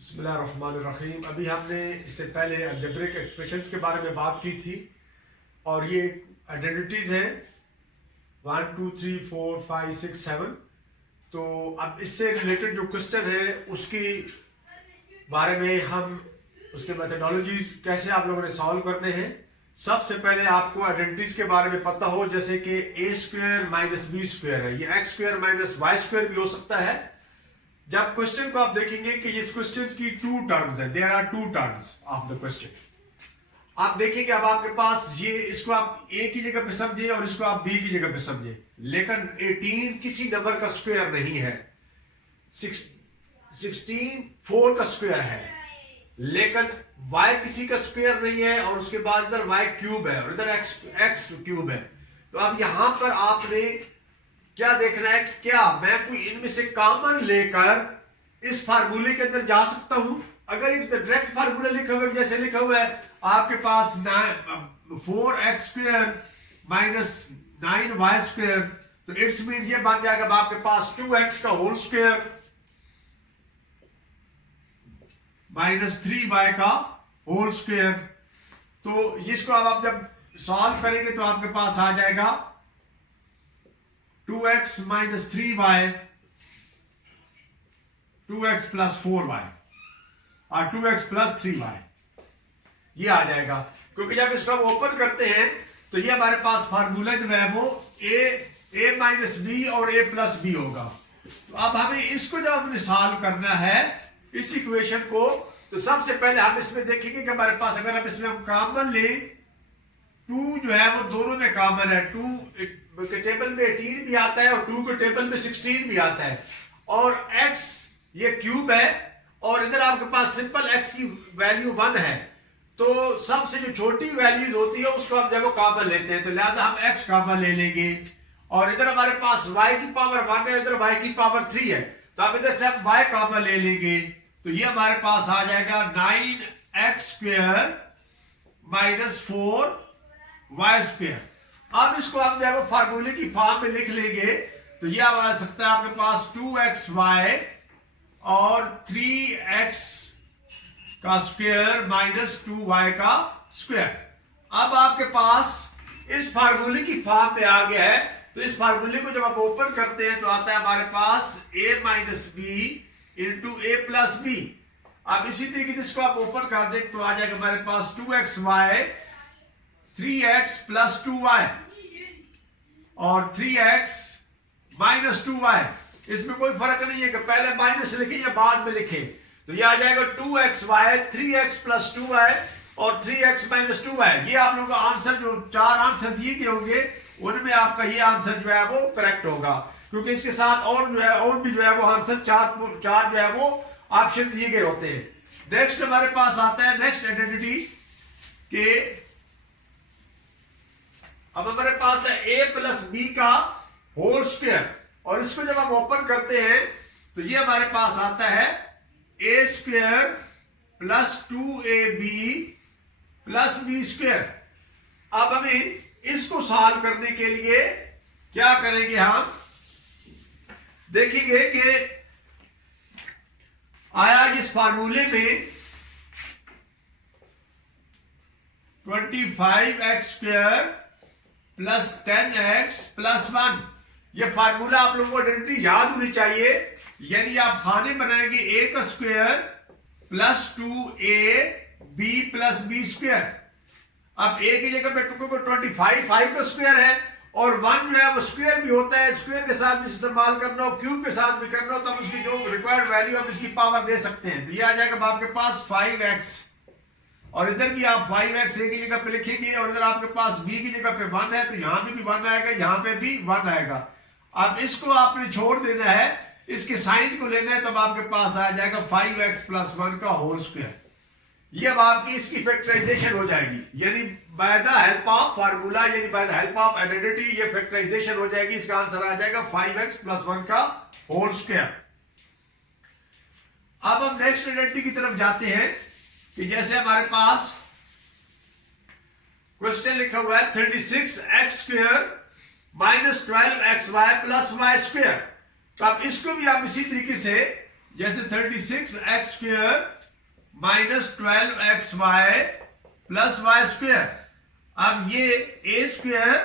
बिस्मिल्लाहिर्रहमानिर्रहीम। अभी हमने इससे पहले अलजेब्रिक एक्सप्रेशंस के बारे में बात की थी और ये आइडेंटिटीज़ हैं 1 2 3 4 5 6 7। तो अब इससे रिलेटेड जो क्वेश्चन है उसकी बारे में हम उसके मेथडोलॉजीज कैसे आप लोगों ने सॉल्व करने हैं। सबसे पहले आपको आइडेंटिटीज के बारे में पता हो, जैसे कि A square minus B square है, ये X square minus Y square भी हो सकता है। जब क्वेश्चन को आप देखेंगे कि इस क्वेश्चन की टू टर्म्स है, there are two terms of the question. आप देखेंगे अब आपके पास ये, इसको आप ए की जगह पे समझे और इसको आप बी की जगह पे समझे, लेकिन 18 किसी नंबर का स्क्वायर नहीं है। 16 4 का स्क्वायर है, लेकिन y किसी का स्क्वायर नहीं है और उसके बाद इधर y क्यूब है और इधर x क्यूब है। तो अब यहां पर आपने क्या देखना है कि क्या मैं कोई इनमें से कॉमन लेकर इस फार्मूले के अंदर जा सकता हूं। अगर एक डायरेक्ट फार्मूला लिखा हुआ है, जैसे लिखा हुआ है आपके पास 4x square minus 9y square, तो इट्स मीन ये बन जाएगा आपके पास 2x का होल स्क्वायर माइनस 3y का होल स्क्वायर। तो इसको आप जब सॉल्व करेंगे तो आपके पास आ जाएगा 2x minus 3y 2x plus 4y और 2x प्लस 3y, ये आ जाएगा। क्योंकि जब इसको हम ओपन करते हैं तो ये हमारे पास फार्मूला जो है वो a माइनस बी और a प्लस बी होगा। तो अब हमें इसको जब हमने सॉल्व करना है इस इक्वेशन को, तो सबसे पहले हम इसमें देखेंगे कि हमारे पास अगर हम इसमें हम कॉमन ले, 2 जो है वो दोनों में कॉमन है। 2 के टेबल में 18 भी आता है और 2 के टेबल में 16 भी आता है, और x ये क्यूब है और इधर आपके पास सिंपल x की वैल्यू 1 है। तो सबसे जो छोटी वैल्यू होती है उसको हम जब वो कॉमन लेते हैं, तो लिहाजा हम x कॉमन ले लेंगे और इधर हमारे पास y की पावर 1 है, इधर y की पावर 3 है, तो अब इधर से हम y कॉमन ले लेंगे। तो ये हमारे पास आ जाएगा 9x square minus 4y square. अब इसको हम जब फार्मूले की फॉर्म में लिख लेंगे तो ये आ सकता है आपके पास 2xy और 3x का स्क्वायर माइनस 2y का स्क्वायर। अब आपके पास इस फार्मूले की फॉर्म में आ गया है, तो इस फार्मूले को जब आप ओपन करते हैं तो आता है हमारे पास a minus B into A plus B. अब इसी तरीके से इसको आप ओपन कर दें तो आ जाएगा हमारे पास 2xy 3x प्लस 2y और 3x माइनस 2y। इसमें कोई फर्क नहीं है कि पहले माइनस लिखे या बाद में लिखे, तो ये आ जाएगा 2xy 3x प्लस 2y और 3x माइनस 2y। ये आप लोगों का आंसर, जो 4 आंसर दिए गए होंगे उनमें आपका ये आंसर जो है वो करेक्ट होगा, क्योंकि इसके साथ और जो है और भी जो है वो आंसर चार जो है वो ऑप्शन दिए गए होते हैं। नेक्स्ट हमारे पास आता है नेक्स्ट आइडेंटिटी के, अब हमारे पास है a प्लस बी का होल स्क्वायर, और इसको जब हम ओपन करते हैं तो ये हमारे पास आता है a square plus 2ab plus B square. अब हमें इसको सॉल्व करने के लिए क्या करेंगे, हम देखेंगे कि आया इस फार्मूले में 25x square plus 10x plus 1। ये फार्मूला आप लोगों को आइडेंटिटी याद होनी चाहिए, यानी आप खाने बनाएंगे a का square plus 2ab plus B square. अब a की जगह पे 25 का स्क्वायर है और 1 जो है वो स्क्वायर भी होता है, स्क्वायर के साथ भी इस्तेमाल करना हो, क्यूब के साथ भी करना हो, तो हम उसकी जो रिक्वायर्ड वैल्यू हम इसकी पावर दे सकते हैं। तो ये आ जाएगा आपके पास 5x और इधर भी आप 5x a की जगह पे लिखेंगे और इधर आपके पास b की जगह पे 1 है, तो यहां पे भी 1 आएगा, यहां पे भी 1 आएगा। अब इसको आपने छोड़ देना है, इसके साइन को लेना है, तब आपके पास आ जाएगा 5x प्लस 1 का होल स्क्वायर। ये अब आपकी इसकी फैक्टराइजेशन हो जाएगी, यानी by the help of formula, यानी by the help of identity ये फैक्टराइजेशन हो जाएगी। इसका आंसर आ जाएगा 5x प्लस 1 का होल स्क्वायर। अब हम नेक्स्ट आइडेंटिटी की तरफ जाते हैं कि जैसे हमारे पास क्वेश्चन लिखा हुआ है 36x square minus 12xy plus y square. तो अब इसको भी आप इसी तरीके से जैसे 36x² minus 12xy plus Y square. अब ये a²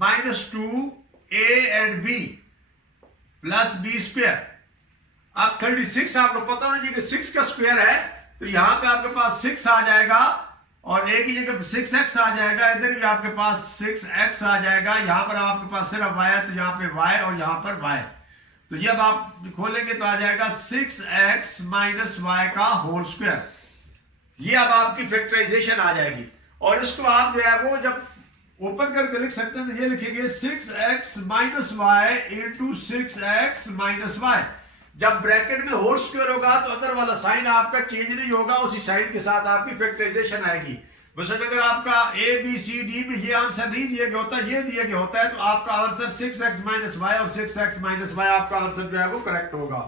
minus 2a and b plus b²। अब 36 आपको पता होना चाहिए कि 6 का स्क्वायर है, तो यहां पे आपके पास 6 आ जाएगा और a की जगह 6x आ जाएगा, इधर भी आपके पास 6x आ जाएगा। यहां पर आपके पास सिर्फ y है, तो यहां पे y और यहां पर y। तो जब आप खोलेंगे तो आ जाएगा 6x माइनस वाई का होल स्क्वायर। ये अब आपकी फैक्टराइजेशन आ जाएगी और इसको आप जो है वो जब ओपन करके लिख सकते हैं तो ये लिखेंगे 6x minus Y into 6x minus Y. जब ब्रैकेट में होल स्क्वायर होगा तो अंदर वाला साइन आपका चेंज नहीं होगा, उसी साइन के साथ आपकी फैक्टराइजेशन आएगी। बस अगर आपका ए बी सी डी में ये आंसर नहीं दिया गया होता, ये दिया गया होता है, तो आपका आंसर 6x माइनस वाई और 6x माइनस वाई आपका आंसर जो है वो करेक्ट होगा।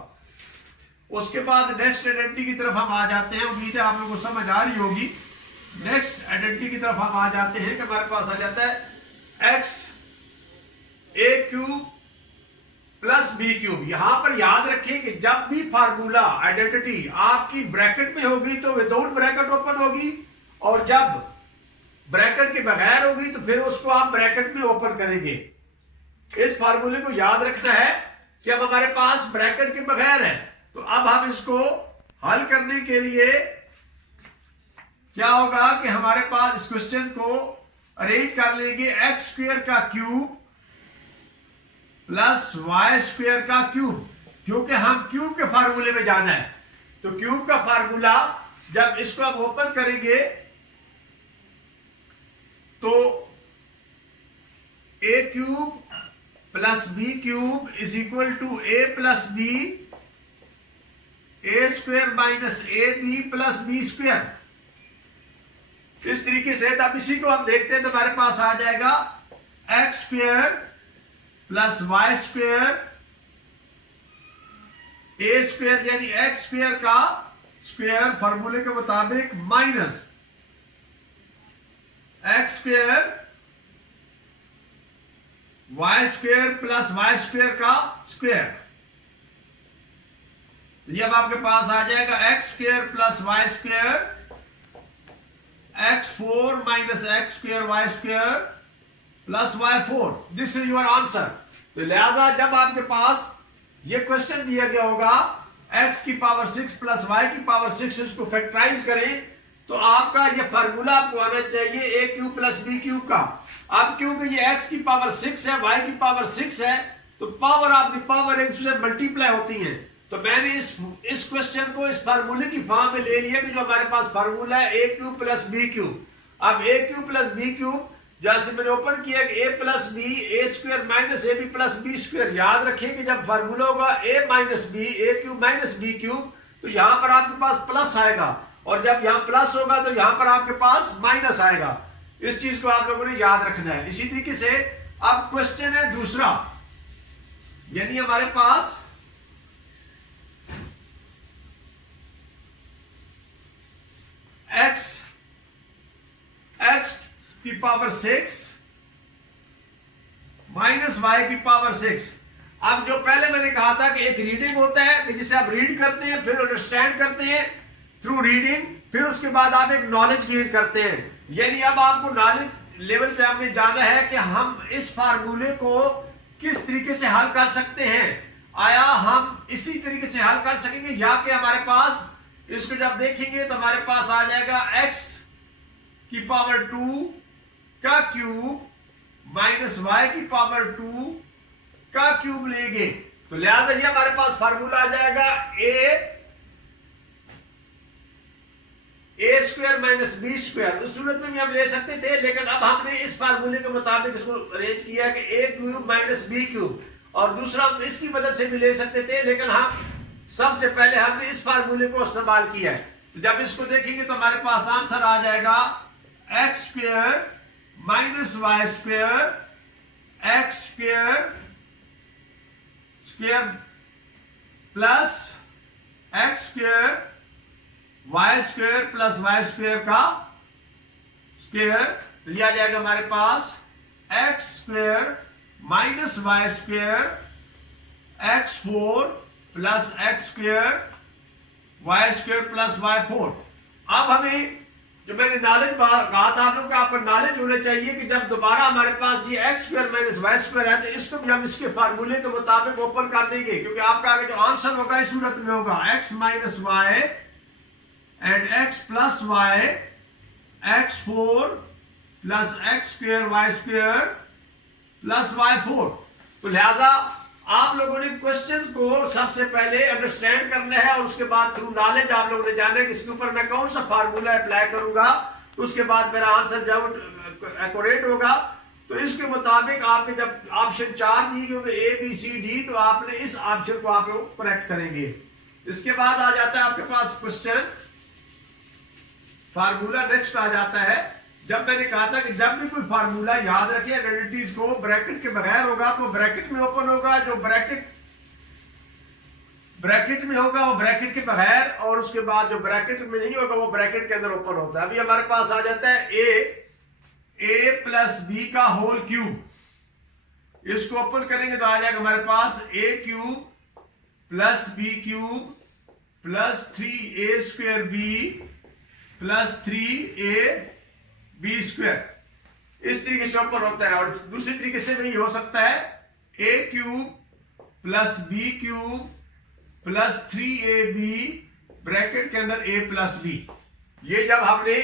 उसके बाद नेक्स्ट आइडेंटिटी की तरफ हम आ जाते हैं। उम्मीद है आप लोगों को समझ आ रही होगी। नेक्स्ट आइडेंटिटी की तरफ हम आ जाते हैं कि हमारे पास आ जाता है x a³ प्लस b³। यहां पर याद रखिए कि जब भी फार्मूला आइडेंटिटी आपकी ब्रैकेट में होगी तो विदाउट ब्रैकेट ओपन होगी, और जब ब्रैकेट के बगैर होगी तो फिर उसको आप ब्रैकेट में ओपन करेंगे। इस फार्मूले को याद रखना है कि अब हमारे पास ब्रैकेट के बगैर है, तो अब हम इसको हल करने के लिए क्या होगा कि हमारे पास इस क्वेश्चन को अरेंज कर लेंगे x² का क्यूब प्लस y² का क्यूब, क्योंकि हम क्यूब के फार्मूले में जाना है। तो क्यूब का फार्मूला जब इसको आप ओपन करेंगे तो a³ plus b³ is equal to a plus b a² minus ab plus b²। इस तरीके से तब इसी को हम देखते हैं तो हमारे पास आ जाएगा x² प्लस y² a² यानी x² का स्क्वायर फार्मूले के मुताबिक minus x² y² plus y² का स्क्वायर। तो अब आपके पास आ जाएगा x² plus y² x4 minus x² y² plus y4। This is your answer. तो लिहाजा जब आपके पास ये क्वेश्चन दिया गया होगा x की पावर 6 प्लस y की पावर 6, इसको फैक्टराइज करें तो आपका ये फार्मूला आपको आना चाहिए a³ प्लस b³ का। अब क्योंकि ये x की पावर 6 है, y की पावर 6 है, तो पावर ऑफ द पावर एक दूसरे मल्टीप्लाई होती है। तो मैंने इस क्वेश्चन को इस फार्मूले की फॉर्म में ले लिया कि जो हमारे पास फार्मूला है a³ प्लस b³। अब a³ प्लस b³ जैसे मैंने ओपन किया कि a plus b a² minus ab plus b²। याद रखिए कि जब फार्मूला होगा a minus b a³ minus b³ तो यहां पर आपके पास प्लस आएगा, और जब यहां प्लस होगा तो यहां पर आपके पास माइनस आएगा। इस चीज को आप लोगों ने याद रखना है। इसी तरीके से अब क्वेश्चन है दूसरा, यानी हमारे पास x की पावर 6 माइनस y की पावर 6। अब जो पहले मैंने कहा था कि एक रीडिंग होता है कि जिसे आप रीड करते हैं, फिर अंडरस्टैंड करते हैं थ्रू रीडिंग, फिर उसके बाद आप एक नॉलेज गेन करते हैं। यानी अब आपको नॉलेज लेवल पे आपने जाना है कि हम इस फार्मूले को किस तरीके से हल कर सकते हैं। आया हम इसी तरीके से हल कर सकेंगे, या कि हमारे पास इसको जब देखेंगे तो हमारे पास आ जाएगा x की पावर 2 का क्यूब माइनस y की पावर 2 का क्यूब लेंगे। तो लिहाजा ये हमारे पास फार्मूला आ जाएगा a² माइनस b²। उस सूरत में भी हम ले सकते थे, लेकिन अब हमने इस फार्मूले के मुताबिक इसको अरेंज किया कि a³ माइनस b³, और दूसरा हम इसकी मदद से भी ले सकते थे, लेकिन हम सबसे पहले हमने इस फार्मूले को इस्तेमाल किया है। तो जब इसको देखेंगे तो हमारे पास आंसर आ जाएगा x² minus y² x² square plus x² y² plus y² का स्क्वायर। तो यह आ जाएगा हमारे पास x² minus y² x4 plus x² Y square plus Y 4। अब हमें जो मैंने नॉलेज कहा था आप लोग का, आपको नॉलेज होना चाहिए कि जब दोबारा हमारे पास ये X square minus Y square है तो इसको भी हम इसके फार्मूले के मुताबिक ओपन कर देंगे, क्योंकि आपका आगे जो आंसर होगा इस सूरत में होगा X minus Y and X plus Y x4 plus X square Y square plus Y 4। तो लिहाजा आप लोगों ने क्वेश्चन को सबसे पहले अंडरस्टैंड करना है और उसके बाद थ्रू नॉलेज आप लोगों ने जाना है कि इसके ऊपर मैं कौन सा फार्मूला अप्लाई करूंगा, उसके बाद मेरा आंसर जब एक्यूरेट होगा तो इसके मुताबिक आपके जब ऑप्शन 4 दी गई होगी A B C D तो आपने इस ऑप्शन को आप लोग करेक्ट करेंगे। इसके बाद आ जाता है आपके पास क्वेश्चन फार्मूला नेक्स्ट आ जाता है। जब मैंने कहा था कि जब भी कोई फार्मूला याद रखिए आइडेंटिटीज को ब्रैकेट के बगैर होगा तो ब्रैकेट में ओपन होगा, जो ब्रैकेट में होगा वो ब्रैकेट के बगैर, और उसके बाद जो ब्रैकेट में नहीं होगा वो ब्रैकेट के अंदर ओपन होता है। अभी हमारे पास आ जाता है ए प्लस बी का होल क्यूब, इसको ओपन करेंगे तो आ जाएगा हमारे पास A cube plus B cube plus 3a square B plus 3a B square. इस तरीके से ओपन होता है। और दूसरी तरीके से भी हो सकता है A cube plus B cube plus 3ab bracket के अंदर a प्लस बी। ये जब हमने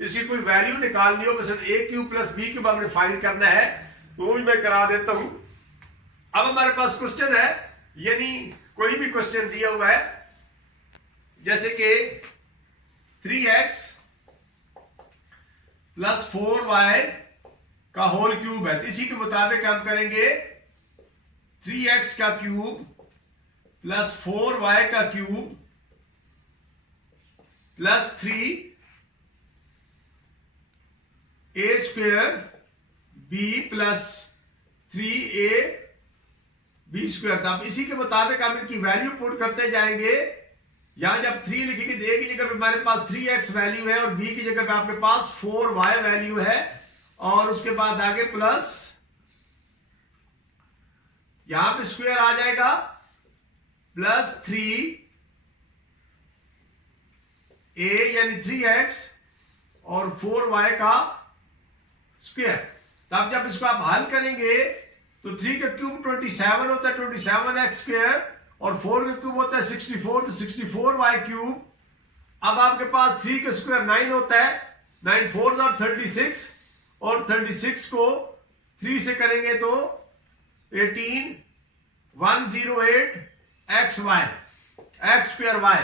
इसकी कोई वैल्यू निकालनी हो, मतलब ए क्यूब प्लस बी क्यूब हमने फाइंड करना है तो वो भी मैं करा देता हूं। अब हमारे पास क्वेश्चन है, यानी कोई भी क्वेश्चन दिया हुआ है जैसे कि 3x प्लस 4y का होल क्यूब है, तो इसी के मुताबिक हम करेंगे 3x का क्यूब प्लस 4y का cube plus 3a square b plus 3a B square. अब इसी के मुताबिक हम इनकी वैल्यू पुट करते जाएंगे। यहां जब 3 लिखेंगे तो a की जगह पे हमारे पास 3x वैल्यू है और b की जगह पे आपके पास 4y वैल्यू है, और उसके बाद आगे प्लस यहां पे स्क्वायर आ जाएगा प्लस 3a यानी 3x और 4y का स्क्वायर। तब जब इसको आप हल करेंगे तो 3 का क्यूब 27 होता है, 27x स्क्वायर, और 4 का क्यूब होता है 64, तो 64y क्यूब। अब आपके पास 3 का स्क्वायर 9 होता है, 9 4 और 36, और 36 को 3 से करेंगे तो 18 108 xy x स्क्वायर y,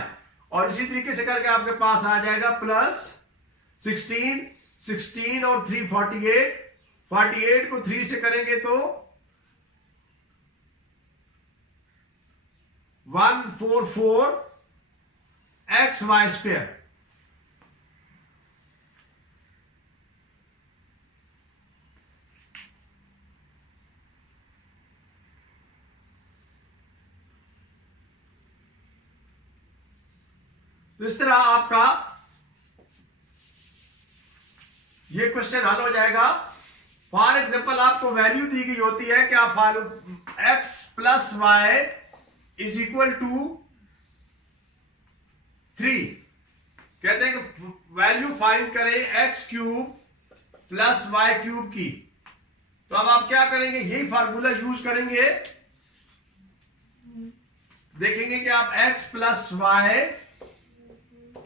और इसी तरीके से करके आपके पास आ जाएगा प्लस 16 और 3 48 को 3 से करेंगे तो 144 xy स्क्वायर। तो इस तरह आपका ये क्वेश्चन हल हो जाएगा। फॉर एग्जांपल आपको वैल्यू दी गई होती है कि आप x plus Y is equal to 3, कहते हैं कि वैल्यू फाइंड करें x cube plus Y cube की। तो अब आप क्या करेंगे, यही फार्मूला यूज करेंगे, देखेंगे कि आप x plus Y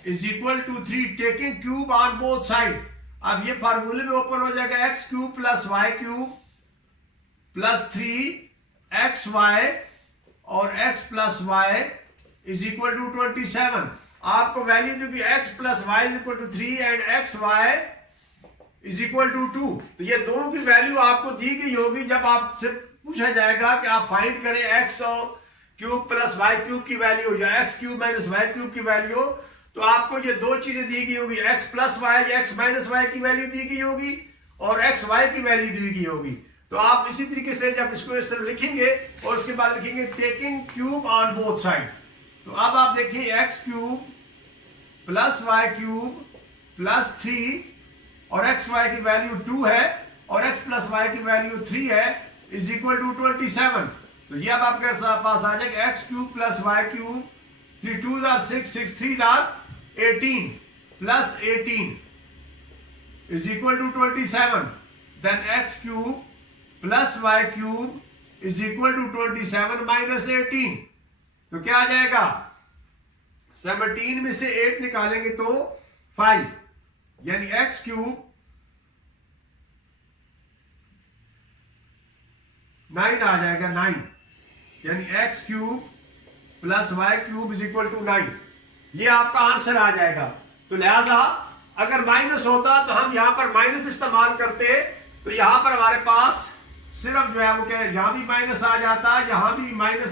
is equal to 3 taking cube on both side. अब ये फार्मूले में ओपन हो जाएगा x cube plus Y cube plus 3xy और x plus Y is equal to 27। आपको वैल्यू दोगी x plus Y is equal to 3 and xy is equal to 2। तो ये दोनों की वैल्यू आपको दी गई होगी। जब आपसे पूछा जाएगा कि आप फाइंड करें x और क्यूब प्लस वाई क्यूब की वैल्यू या x cube minus Y cube की वैल्यू, तो आपको ये दो चीजें दी गई होगी, x प्लस वाई या x माइनस वाई की वैल्यू दी गई होगी और x वाई की वैल्यू दी गई होगी। तो आप इसी तरीके से जब इसको इस तरह लिखेंगे और उसके बाद लिखेंगे taking cube on both side. तो अब आप देखिए x cube plus Y cube plus 3 और x वाई की वैल्यू 2 है और x प्लस वाई की वैल्यू 3 है इज इक्वल टू 27। तो ये अब आपके पास आ जाएगा x cube plus Y cube 3 2s are 6, 6 3s are 18 plus 18 is equal to 27. Then x cube plus y cube is equal to 27 minus 18. तो क्या आ जाएगा? 17 में से 8 निकालेंगे तो 5, यानी x क्यूब 9 आ जाएगा, 9, यानी x cube plus Y cube is equal to 9. ये आपका आंसर आ जाएगा. तो लिहाजा अगर माइनस होता तो हम यहां पर माइनस इस्तेमाल करते, तो यहां पर हमारे पास सिर्फ जो है वो क्या, यहां भी माइनस आ जाता, यहां भी माइनस